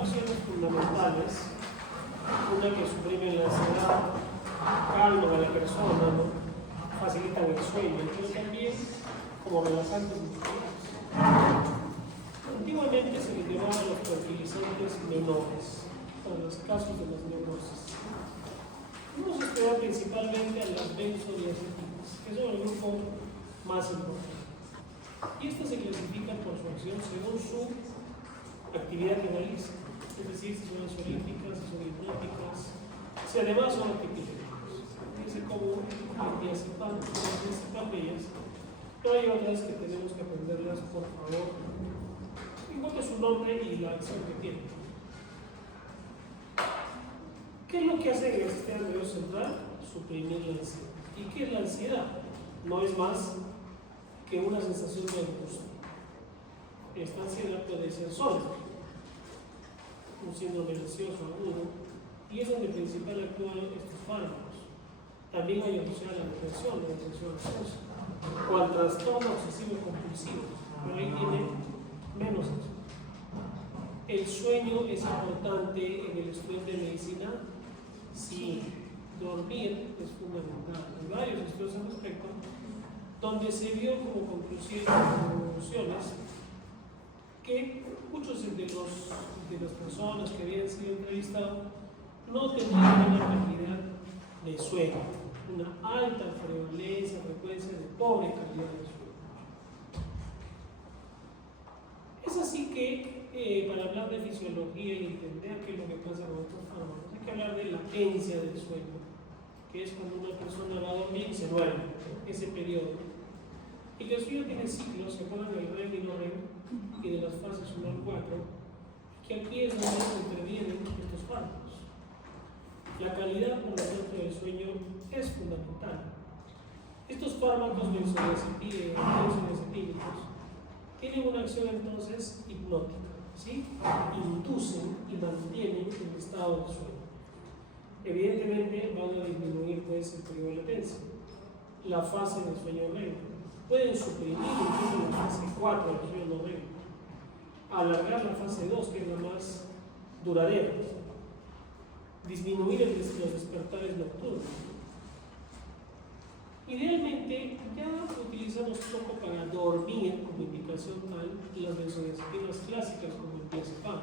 acciones fundamentales, una que suprime la ansiedad, calma a la persona, ¿no? Facilitan el sueño, pero también como relajantes musculares. Antiguamente se le llamaban los tranquilizantes menores para los casos de las neurosis. Uno se estudia principalmente a las benzodiazepinas, que son el grupo más importante. Y estas se clasifican por su acción según su actividad que realiza, es decir, si son ansiolíticas, si son hipnóticas, si además son antiepilépticos. Dice como el diazepam, las principales de ellas, pero hay otras que tenemos que aprenderlas, por favor, en cuanto a su nombre y la acción que tienen. ¿Qué es lo que hace en el sistema nervioso central? Suprimir la ansiedad. ¿Y qué es la ansiedad? No es más que una sensación de angustia. Esta ansiedad puede ser sola, un síndrome ansioso agudo, y es donde principal actúan estos fármacos. También hay asociada a la depresión ansiosa, o al trastorno obsesivo compulsivo, pero ahí tiene menos eso. ¿El sueño es importante en el estudio de medicina? Sí, dormir es fundamental. Hay varios estudios al respecto, donde se vio como conclusiones que muchos de las personas que habían sido entrevistados no tenían una calidad de sueño, una alta frecuencia de pobre calidad de sueño. Es así que para hablar de fisiología y entender qué es lo que pasa con estos fármacos, hay que hablar de latencia del sueño, que es cuando una persona va a dormir y se duerme, ese periodo. Y que el sueño tiene ciclos, se acuerdan del REM y no REM, y de las fases 1 al 4, que aquí es donde intervienen estos fármacos. La calidad, por lo tanto, del sueño es fundamental. Estos fármacos benzodiazepínicos tienen una acción entonces hipnótica, ¿sí? Inducen y mantienen el estado del sueño. Evidentemente van a disminuir pues, el periodo de latencia, la fase del sueño REM. Pueden suprimir incluso la fase 4 del sueño no REM, alargar la fase 2, que es la más duradera, disminuir los despertares nocturnos. Idealmente, ya utilizamos poco para dormir como indicación tal las benzodiazepinas clásicas como el diazepam,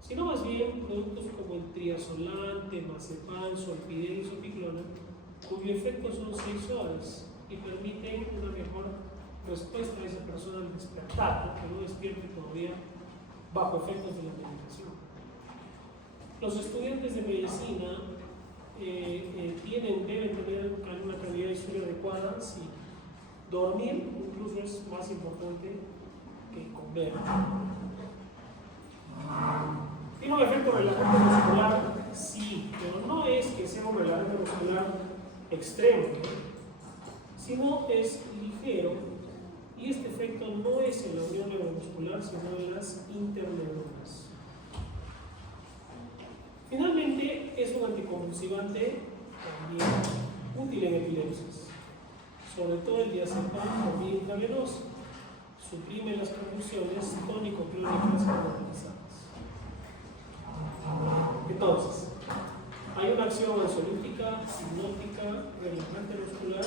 sino más bien productos como el triazolante, mazepam, solpidem y sopiclona, cuyo efecto son 6 horas y permiten una mejor respuesta a esa persona al despertar, que no despierte todavía bajo efectos de la medicación. Los estudiantes de medicina deben tener una calidad de sueño adecuada. Si dormir incluso es más importante que comer. ¿Tiene un efecto relajante muscular? Sí, pero no es que sea un relajante muscular extremo, sino es ligero, y este efecto no es en la unión neuromuscular, sino en las interneuronas. Finalmente, es un anticonvulsivante también útil en epilepsias, sobre todo el diazepam por vía intravenosa. Suprime las convulsiones tónico-clónicas generalizadas. Entonces, hay una acción ansiolítica, hipnótica, relajante muscular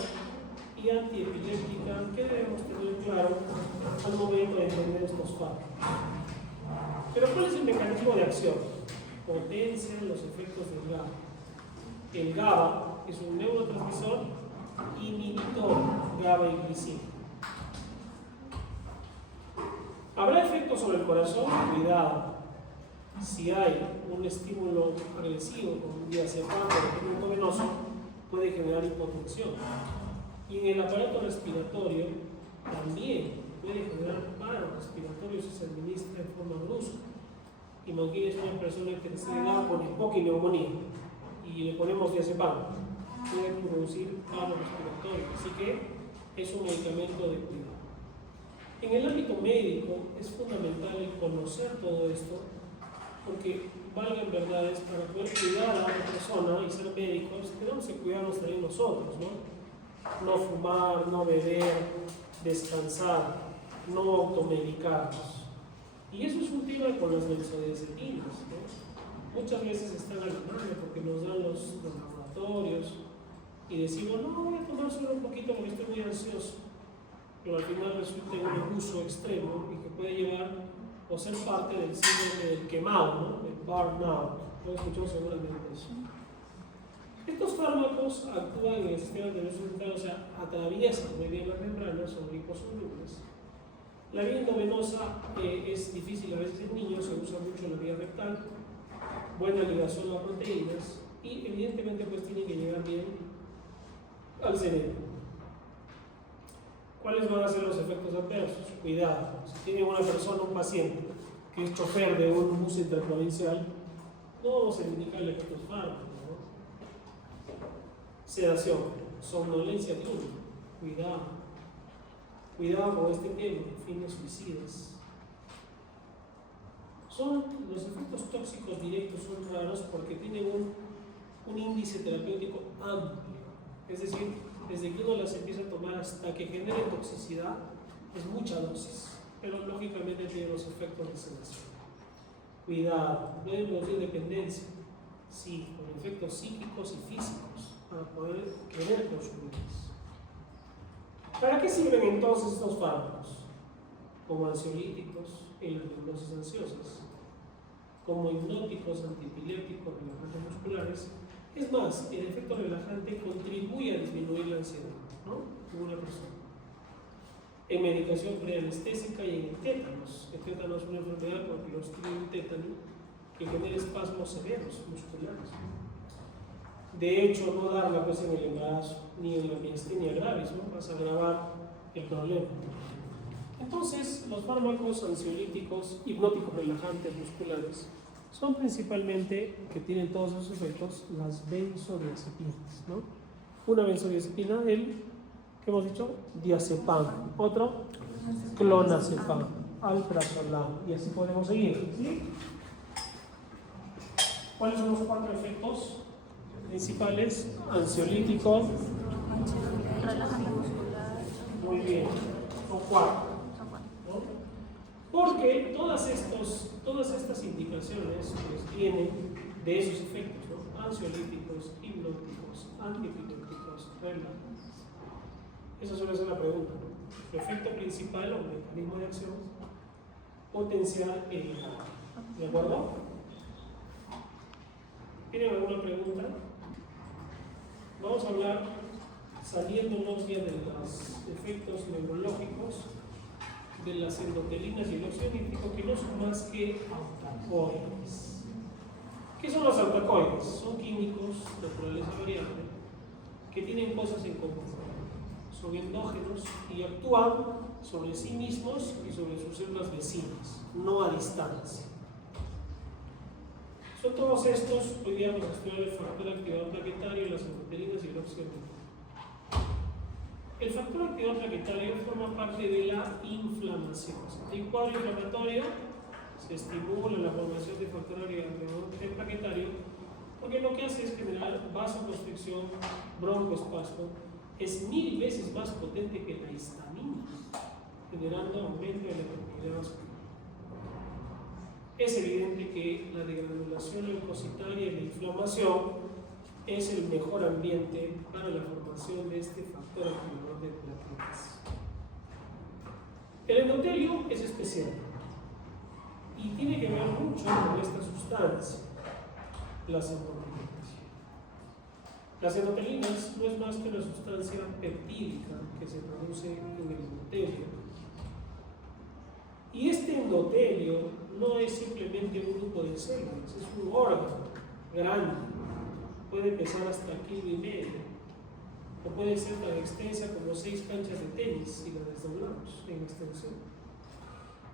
y antiepiléptica que debemos tener claro al momento de entender estos fármacos. Pero ¿cuál es el mecanismo de acción? Potencian los efectos del GABA. El GABA es un neurotransmisor inhibitor GABA y glicina. ¿Habrá efectos sobre el corazón? Cuidado. Si hay un estímulo agresivo como un diazepam o un venoso, puede generar hipotensión. Y en el aparato respiratorio también puede generar paro respiratorio si se administra de forma brusca. Imagínense una persona de tercera edad con hipoxia y neumonía y le ponemos diazepam, puede producir paro respiratorio, así que es un medicamento de cuidado. En el ámbito médico es fundamental el conocer todo esto, porque valgan verdades, para poder cuidar a una persona y ser médicos, tenemos que cuidarnos también nosotros, ¿no? No fumar, no beber, descansar, no automedicarnos. Y eso es un tema con las benzodiazepinas, ¿no? Muchas veces están a la mano porque nos dan los laboratorios y decimos, no, voy a tomar solo un poquito porque estoy muy ansioso. Pero al final resulta en un abuso extremo y que puede llevar o ser parte del síndrome del quemado, ¿no? Del burnout. Lo he escuchado seguramente eso. Estos fármacos actúan en el sistema nervioso central, o sea, atraviesan muy bien las membranas, son liposolubles. La vía endovenosa es difícil a veces en niños, se usa mucho la vía rectal, buena ligación a proteínas y evidentemente pues tiene que llegar bien al cerebro. ¿Cuáles van a ser los efectos adversos? Cuidado, si tiene una persona, un paciente que es chofer de un bus interprovincial, no vamos a indicarle efectos fármacos, ¿no? Sedación, somnolencia diurna, cuidado con este tema, fines suicidas. Los efectos tóxicos directos son raros porque tienen un índice terapéutico amplio, es decir, desde que uno las empieza a tomar hasta que genere toxicidad, es mucha dosis, pero lógicamente tiene los efectos de sedación. Cuidado, pueden producir dependencia, sí, con efectos psíquicos y físicos, para poder querer consumirlos. ¿Para qué sirven entonces estos fármacos? Como ansiolíticos en las neurosis ansiosas, como hipnóticos, antipilépticos, relajantes musculares. Es más, el efecto relajante contribuye a disminuir la ansiedad, ¿no? En una persona. En medicación preanestésica y en el tétanos. El tétanos es una enfermedad porque los tiene un tétano que genera espasmos severos musculares. De hecho, no darla pues en el embarazo ni en la miastenia gravis, ¿no? Vas a agravar el problema. Entonces, los fármacos ansiolíticos, hipnóticos relajantes musculares, son principalmente, que tienen todos esos efectos, las benzodiazepinas, ¿no? Una benzodiazepina, ¿qué hemos dicho? Diazepam. Otro, clonazepam, alprazolam. Y así podemos seguir, ¿sí? ¿Cuáles son los 4 efectos principales? Ansiolítico. Relajante muscular. Muy bien, son 4. Porque todas estas indicaciones pues, vienen de esos efectos, ¿no? Ansiolíticos, hipnóticos, antipilépticos, relajantes. Esa suele ser la pregunta, ¿no? Su efecto principal o mecanismo de acción, potenciar el hígado. ¿De acuerdo? ¿Tienen alguna pregunta? Vamos a hablar, saliéndonos ya de los efectos neurológicos, de las endotelinas y el óxido nítrico, que no son más que autacoides. ¿Qué son los autacoides? Son químicos de naturaleza variable que tienen cosas en común. Son endógenos y actúan sobre sí mismos y sobre sus células vecinas, no a distancia. Son todos estos, hoy día vamos a estudiar el factor activador plaquetario, las endotelinas y el óxido nítrico. El factor activador plaquetario forma parte de la inflamación. Si hay cuadro inflamatorio, se estimula la formación de factor activador plaquetario, porque lo que hace es generar vasoconstricción, broncoespasmo, es 1000 veces más potente que la histamina, generando aumento de la permeabilidad vascular. Es evidente que la degranulación leucocitaria y la inflamación es el mejor ambiente para la formación de este factor activador de plaquetas. El endotelio es especial y tiene que ver mucho con esta sustancia, las endotelinas. Las endotelinas no es más que una sustancia peptídica que se produce en el endotelio. Y este endotelio no es simplemente un grupo de células, es un órgano grande. Puede pesar hasta 1,5 kg, o puede ser tan extensa como 6 canchas de tenis si la desdoblamos en extensión.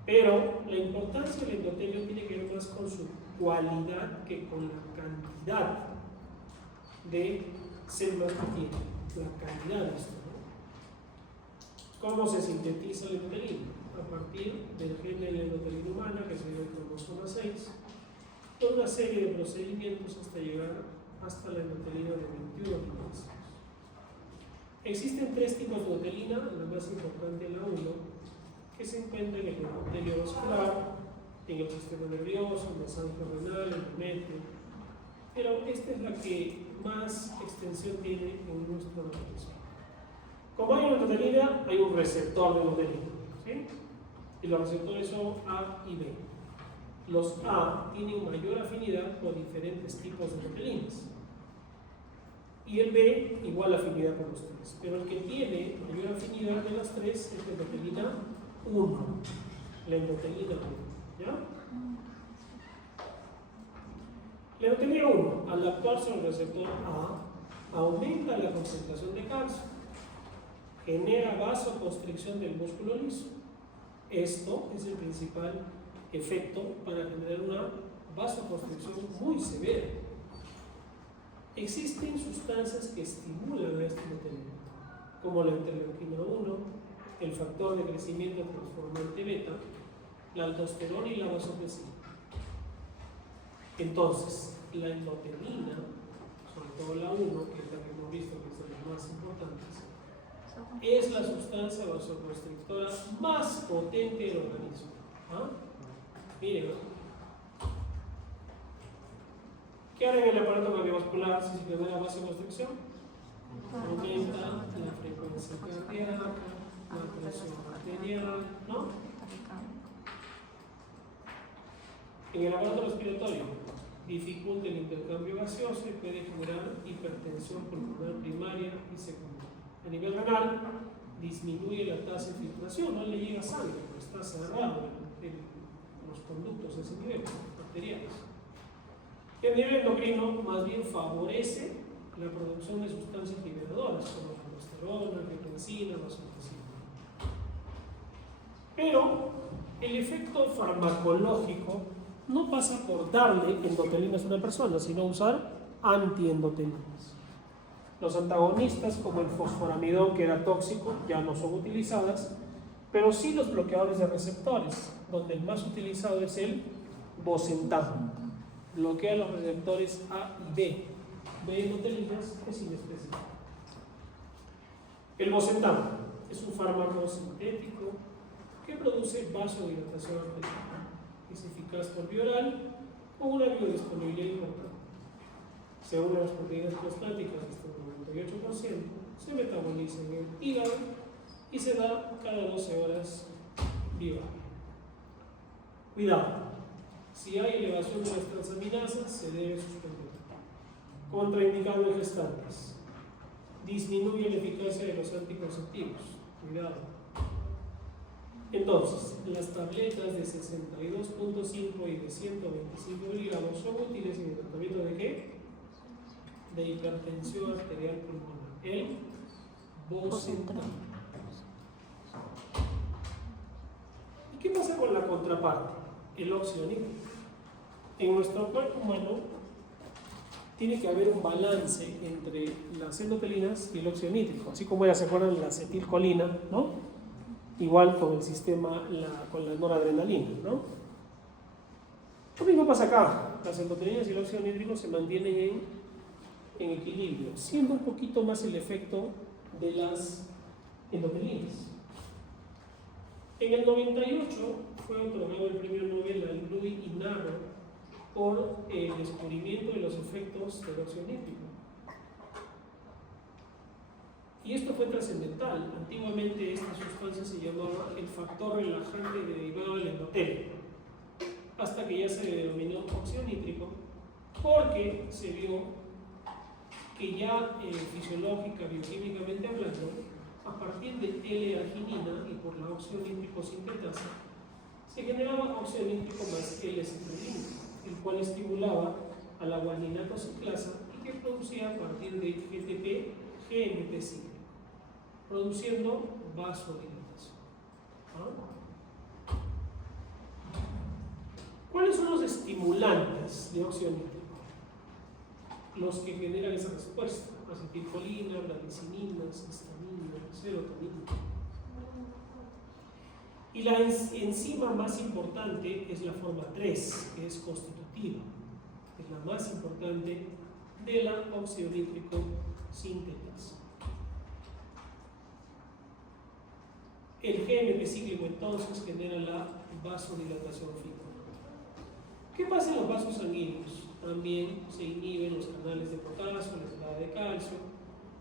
Pero la importancia del endotelio tiene que ver más con su cualidad que con la cantidad de células que tiene, la calidad de esto, ¿no? ¿Cómo se sintetiza el endotelio? A partir del gen de la endotelina humana, que sería el cromosoma 6, con una serie de procedimientos hasta llegar hasta la endotelina de 21 aminoácidos. Existen 3 tipos de endotelina, la más importante es la 1, que se encuentra en el endotelio vascular, en el sistema nervioso, masaje renal, en la mente, pero esta es la que más extensión tiene en nuestro organismo. Como hay una endotelina, hay un receptor de endotelina, ¿sí? Y los receptores son A y B. Los A tienen mayor afinidad por diferentes tipos de endotelinas. Y el B igual afinidad con los tres. Pero el que tiene mayor afinidad de las tres es la endotelina 1. La endotelina 1. ¿Ya? La endotelina 1, al actuar sobre el receptor A, aumenta la concentración de calcio, genera vasoconstricción del músculo liso. Esto es el principal efecto para generar una vasoconstricción muy severa. Existen sustancias que estimulan a esta endotelina, como la interleuquina 1, el factor de crecimiento transformante beta, la aldosterona y la vasopresina. Entonces, la endotelina, sobre todo la 1, que es la que hemos visto que es de las más importantes, es la sustancia vasoconstrictora más potente del organismo. ¿Ah? Miren, ¿no? ¿Qué hará en el aparato cardiovascular si se genera vasoconstricción? Aumenta la frecuencia cardíaca, la presión arterial, ¿no? En el aparato respiratorio, dificulta el intercambio gaseoso y puede generar hipertensión pulmonar primaria y secundaria. A nivel renal, disminuye la tasa de filtración, no le llega sangre, pero está cerrado los conductos a ese nivel, arteriales. Y a nivel endocrino, más bien favorece la producción de sustancias liberadoras, como la aldosterona, angiotensina, vasopresina. Pero el efecto farmacológico no pasa por darle endotelinas a una persona, sino usar antiendotelinas. Los antagonistas, como el fosforamidón, que era tóxico, ya no son utilizadas, pero sí los bloqueadores de receptores, donde el más utilizado es el bosentan. Bloquea los receptores A y B. B endotelinas es inespecífico. El bosentan es un fármaco sintético que produce vasodilatación arterial. Es eficaz por vía oral con una biodisponibilidad importante. Según las proteínas prostáticas, hasta el 98%, se metaboliza en el hígado y se da cada 12 horas viva. Cuidado, si hay elevación de las transaminasas, se debe suspender. Contraindicado en gestantes. Disminuye la eficacia de los anticonceptivos. Cuidado. Entonces, las tabletas de 62.5 y de 125 miligramos son útiles en el tratamiento de ¿qué? De hipertensión arterial pulmonar. El bosentan. ¿Y qué pasa con la contraparte? El óxido nítrico. En nuestro cuerpo humano tiene que haber un balance entre las endotelinas y el óxido nítrico, así como ya se acuerdan la acetilcolina, ¿no? Igual con el sistema, con la noradrenalina, ¿no? Lo mismo pasa acá, las endotelinas y el óxido nítrico se mantienen en equilibrio, siendo un poquito más el efecto de las endotelinas. En el 98 fue otorgado el premio Nobel a Louis y Navarro por el descubrimiento de los efectos del óxido nítrico. Y esto fue trascendental. Antiguamente esta sustancia se llamaba el factor relajante derivado del endotelio, hasta que ya se le denominó óxido nítrico, porque se vio que ya fisiológica, bioquímicamente hablando, a partir de L-arginina y por la óxido nítrico sintetasa, se generaba óxido nítrico más L-citrulina, el cual estimulaba a la guaninato ciclasa y que producía a partir de GMP cíclico, produciendo vasodilatación. ¿Ah? ¿Cuáles son los estimulantes de óxido nítrico? Los que generan esa respuesta: acetilcolina, bradicininas, histamina, serotonina. Y la enzima más importante es la forma 3, que es constitutiva. Es la más importante de la óxido nítrico sintetasa. El GMP cíclico entonces genera la vasodilatación fibrosa. ¿Qué pasa en los vasos sanguíneos? También se inhiben los canales de potasio, la entrada de calcio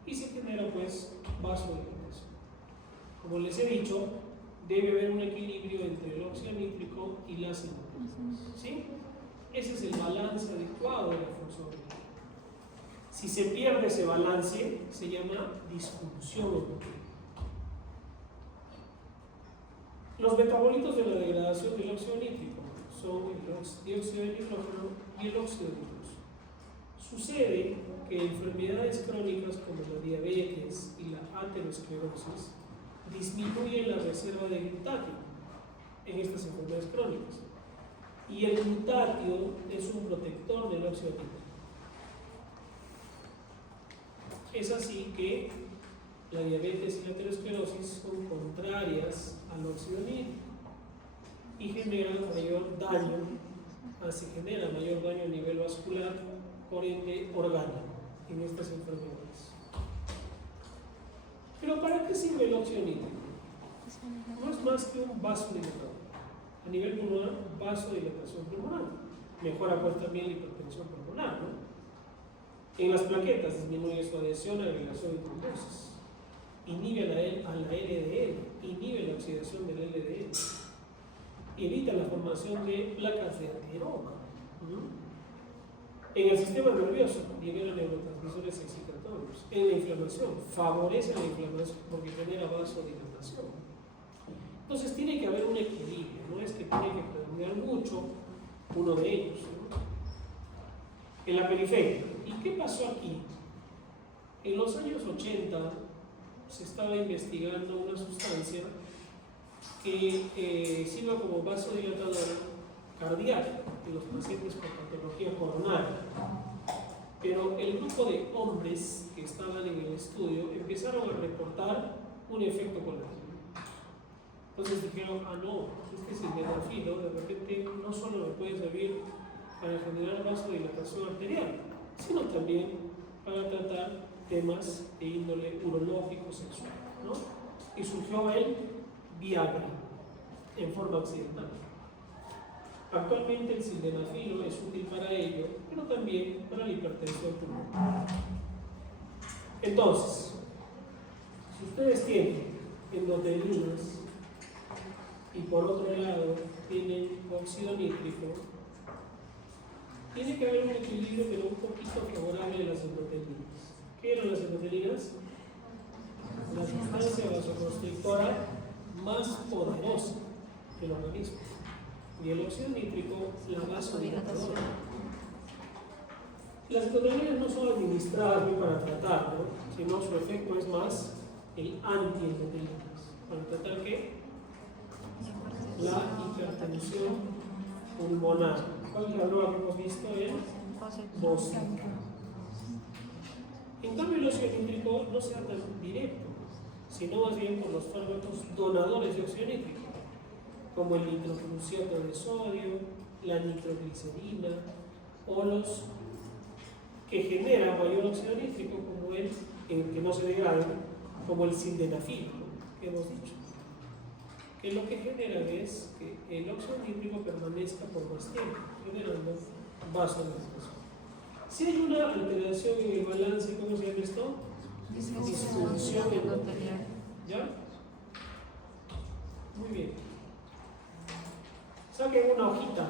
y se genera pues vasodilatación. Como les he dicho, debe haber un equilibrio entre el óxido nítrico y las hematocrinas. ¿Sí? Ese es el balance adecuado de la función renal. Si se pierde ese balance, se llama disfunción hematocrina. Los metabolitos de la degradación del óxido nítrico son el dióxido de nitrógeno y el óxido nítrico. Sucede que enfermedades crónicas como la diabetes y la aterosclerosis disminuyen la reserva de glutatio en estas enfermedades crónicas. Y el glutatio es un protector del óxido nítrico. Es así que la diabetes y la aterosclerosis son contrarias al óxido nítrico y generan mayor daño, se genera mayor daño a nivel vascular, por ende orgánico, en estas enfermedades. Pero ¿para qué sirve el óxido nítrico? No es más que un vasodilatador. A nivel pulmonar, vasodilatación pulmonar. Mejora pues también la hipertensión pulmonar, ¿no? En las plaquetas disminuye su adhesión, agregación y trombosis. Inhibe a la LDL, inhibe la oxidación del LDL. Evita la formación de placas de ateroma. En el sistema nervioso, libera neurotransmisores excitatorios. En la inflamación, favorece la inflamación porque genera vasodilatación. Entonces tiene que haber un equilibrio, no es que tiene que predominar mucho uno de ellos, ¿no? En la periferia. ¿Y qué pasó aquí? En los años 80 se estaba investigando una sustancia que sirva como vasodilatadora cardíaca en los pacientes con patología coronaria. Pero el grupo de hombres que estaban en el estudio empezaron a reportar un efecto colateral. Entonces dijeron, no, este sildenafilo de repente no solo me puede servir para generar vasodilatación arterial, sino también para tratar temas de índole urológico sexual, ¿no? Y surgió el Viagra en forma accidental. Actualmente el sildenafilo es útil para ello, pero también para la hipertensión pulmonar. Entonces, si ustedes tienen endotelinas y por otro lado tienen óxido nítrico, tiene que haber un equilibrio pero un poquito favorable a las endotelinas. ¿Qué eran las endotelinas? La sustancia vasoconstrictora más poderosa del organismo. Y el óxido nítrico, la vasodilatadora. Las endotelinas no son administradas para tratar, ¿no? Sino su efecto es más el antiendotelinas. ¿Para tratar qué? La hipertensión pulmonar. ¿Cuál es la droga que hemos visto? El Bosec. En cambio, el óxido nítrico no se da tan directo, sino más bien por los fármacos donadores de óxido nítrico, como el nitrocruciato de sodio, la nitroglicerina, o los que generan mayor óxido nítrico, como el que no se degrada, como el sildenafilo, ¿no? Que hemos dicho. Que lo que genera es que el óxido nítrico permanezca por más tiempo, generando vasodilatación. Si hay una alteración en el balance, ¿cómo se llama esto? Disfunción endotelial. ¿Ya? Muy bien. Saquen una hojita.